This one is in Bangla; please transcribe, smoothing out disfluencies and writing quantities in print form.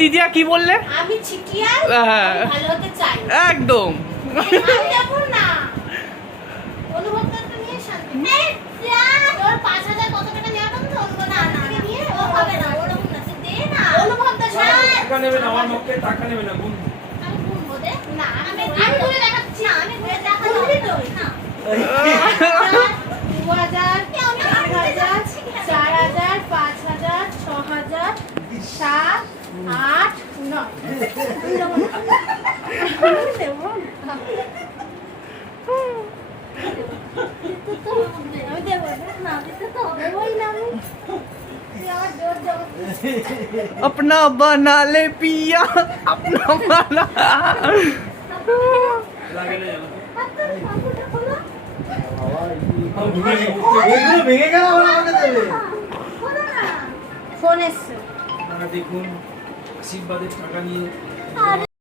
দিদিয়া কি বললে? আমি চিটিয়া ভালো হতে চাই একদম। অনুভবটা নিয়ে শান্তি নেই। তোর 5000 কত টাকা নেওয়া তো অনুভব না নিয়ে ও হবে না, ওরকম না দে না। অনুভবটা টাকা নেবে না, আমার মুখে টাকা নেবে না। গুণ আমি গুনবো দে না, আমি ঘুরে দেখাচ্ছি না, আমি ঘুরে দেখাচ্ছি না। 2000 3000 4000 5000 6000 7 8 9 अपना बना ले पिया अपना बना। ভেঙে গেল আমাকে দেবে। ফোন এসছে দেখুন আশীর্বাদের টাকা নিয়ে